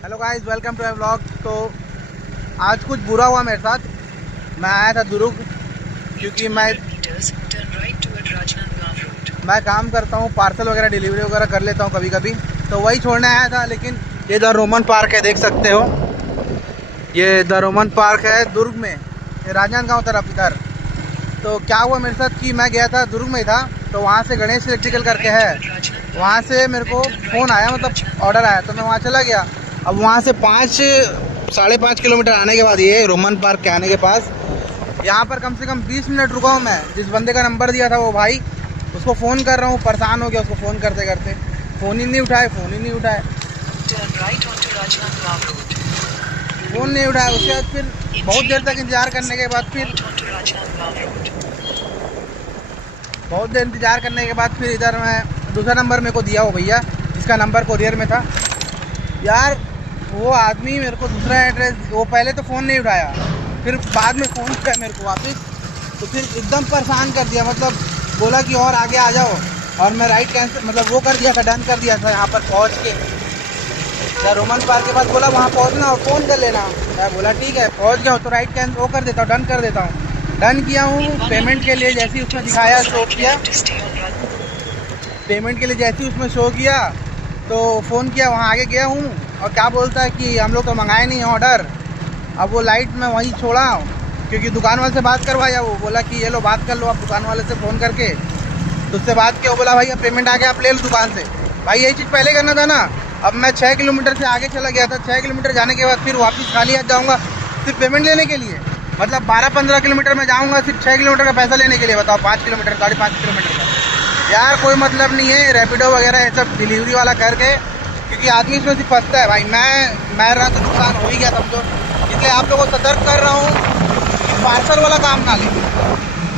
Hello guys, welcome to vlog. तो आज कुछ बुरा हुआ मेरे साथ। मैं आया था दुर्ग क्योंकि मैं काम करता हूँ, पार्सल वगैरह डिलीवरी वगैरह कर लेता हूँ कभी कभी, तो वही छोड़ने आया था। लेकिन ये द रोमन पार्क है, देख सकते हो, ये द रोमन पार्क है दुर्ग में, ये राजनांदगांव तरफ इधर। तो क्या हुआ मेरे साथ कि मैं गया था, दुर्ग में था, तो वहाँ से गणेश इलेक्ट्रिकल करके है, वहाँ से मेरे को फ़ोन आया, मतलब ऑर्डर आया, तो मैं वहाँ चला गया। अब वहाँ से 5-5.5 किलोमीटर आने के बाद ये रोमन पार्क के आने के पास यहाँ पर कम से कम 20 मिनट रुका हूँ मैं। जिस बंदे का नंबर दिया था वो भाई, उसको फ़ोन कर रहा हूँ, परेशान हो गया उसको फ़ोन करते करते, फ़ोन ही नहीं उठाए। फ़ोन नहीं उठाया। उसके बाद फिर बहुत देर तक इंतज़ार करने के बाद फिर इधर मैं दूसरा नंबर मेरे को दिया वो भैया, जिसका नंबर कोरियर में था यार, वो आदमी मेरे को दूसरा एड्रेस, वो पहले तो फ़ोन नहीं उठाया, फिर बाद में फ़ोन किया मेरे को वापस, तो फिर एकदम परेशान कर दिया। मतलब बोला कि और आगे आ जाओ, और मैं राइट कैंसिल, मतलब वो कर दिया था, डन कर दिया था। यहाँ पर पहुँच के रोमन पार्क के पास बोला वहाँ पहुँचना और फ़ोन कर लेना। मैं बोला ठीक है, पहुँच गया हूँ तो राइट कैंसिल वो कर देता हूँ, डन कर देता हूँ। डन किया हूँ पेमेंट के लिए, जैसे ही उसमें दिखाया, शो किया पेमेंट के लिए, जैसे ही उसमें शो किया तो फ़ोन किया, वहाँ आगे गया हूँ, और क्या बोलता है कि हम लोग तो मंगाए नहीं ऑर्डर। अब वो लाइट में वहीं छोड़ा, क्योंकि दुकान वाले से बात करवाया, वो बोला कि ये लो बात कर लो आप दुकान वाले से फ़ोन करके। तो उससे बात किया, वो बोला भाई अब पेमेंट आ गया, आप ले लो दुकान से। भाई यही चीज़ पहले करना था ना। अब मैं 6 किलोमीटर से आगे चला गया था, 6 किलोमीटर जाने के बाद फिर वापस खाली हाथ जाऊँगा सिर्फ पेमेंट लेने के लिए। मतलब 12-15 किलोमीटर में जाऊँगा सिर्फ 6 किलोमीटर का पैसा लेने के लिए, बताओ। 5 किलोमीटर 5.5 किलोमीटर का यार कोई मतलब नहीं है। रैपिडो वगैरह ये सब डिलीवरी वाला करके, क्योंकि आदमी इसमें से फंसता है भाई। मैं रहा तो नुकसान हो ही गया समझो, इसलिए आप लोगों को सतर्क कर रहा हूँ कि पार्सल वाला काम ना लें।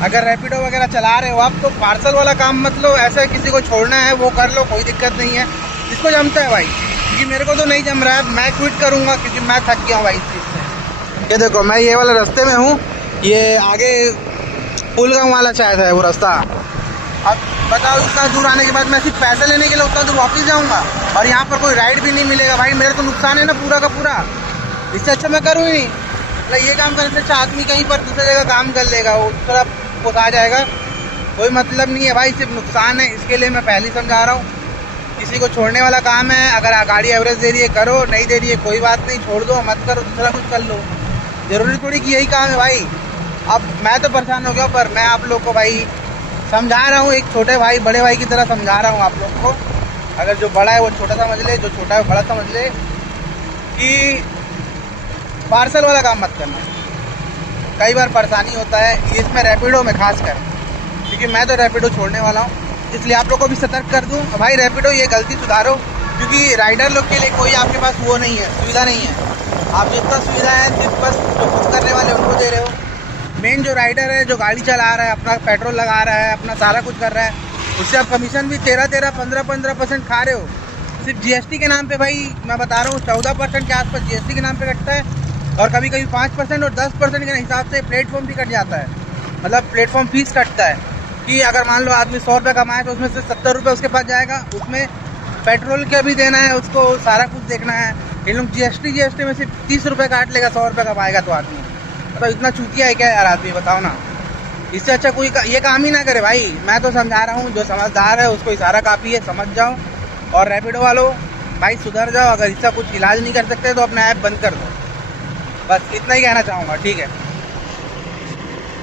अगर रैपिडो वगैरह चला रहे हो आप तो पार्सल वाला काम मत लो। ऐसे किसी को छोड़ना है वो कर लो, कोई दिक्कत नहीं है, जिसको जमता है भाई। क्योंकि मेरे को तो नहीं जम रहा है, मैं क्विट करूँगा क्योंकि मैं थक गया हूँ भाई इस चीज़ से। ये देखो मैं ये वाला रास्ते में हूँ, ये आगे पुलगांव वाला शायद है वो रास्ता। अब बताओ इतना दूर आने के बाद मैं सिर्फ पैसे लेने के लिए उतना दूर वापस जाऊंगा, और यहाँ पर कोई राइड भी नहीं मिलेगा भाई। मेरा तो नुकसान है ना पूरा का पूरा। इससे अच्छा मैं करूँ ही नहीं। मतलब ये काम करने से अच्छा आदमी कहीं पर दूसरी जगह काम कर लेगा, वो दूसरा पोसा जाएगा, कोई मतलब नहीं है भाई, सिर्फ नुकसान है। इसके लिए मैं पहले समझा रहा हूँ, किसी को छोड़ने वाला काम है। अगर गाड़ी एवरेज दे रही है करो, नहीं दे रही है कोई बात नहीं, छोड़ दो, मत करो, दूसरा कुछ कर लो। ज़रूरी थोड़ी कि यही काम है भाई। अब मैं तो परेशान हो गया, पर मैं आप लोग को भाई समझा रहा हूँ, एक छोटे भाई बड़े भाई की तरह समझा रहा हूँ आप लोग को। अगर जो बड़ा है वो छोटा समझ ले, जो छोटा है वो बड़ा समझ ले, कि पार्सल वाला काम मत करना। कई बार परेशानी होता है इसमें, रैपिडो में खास कर, क्योंकि मैं तो रैपिडो छोड़ने वाला हूँ, इसलिए आप लोग को भी सतर्क कर दूँ भाई। रैपिडो ये गलती सुधारो, क्योंकि राइडर लोग के लिए कोई आपके पास वो नहीं है, सुविधा नहीं है। आप जितना सुविधा है सिर्फ बस जो खुद करने वाले उनको दे रहे हो। मेन जो राइडर है, जो गाड़ी चला रहा है, अपना पेट्रोल लगा रहा है, अपना सारा कुछ कर रहा है, उससे आप कमीशन भी 13-13, 15-15% खा रहे हो। सिर्फ जीएसटी के नाम पे भाई, मैं बता रहा हूँ 14% के आसपास जीएसटी के नाम पे कटता है, और कभी कभी 5% और 10% के हिसाब से प्लेटफॉर्म भी कट जाता है। मतलब प्लेटफॉर्म फीस कटता है, कि अगर मान लो आदमी 100 रुपये कमाए तो उसमें से 70 रुपये उसके पास जाएगा, उसमें पेट्रोल का भी देना है उसको, सारा कुछ देखना है। इन लोग जीएसटी में सिर्फ 30 रुपये काट लेगा 100 रुपये कमाएगा तो आदमी। तो इतना चूतिया है क्या यार आदमी, बताओ ना। इससे अच्छा कोई ये काम ही ना करे भाई। मैं तो समझा रहा हूँ, जो समझदार है उसको इशारा काफ़ी है, समझ जाओ। और रैपिडो वालों भाई सुधर जाओ, अगर इसका कुछ इलाज नहीं कर सकते तो अपना ऐप बंद कर दो, बस इतना ही कहना चाहूँगा। ठीक है।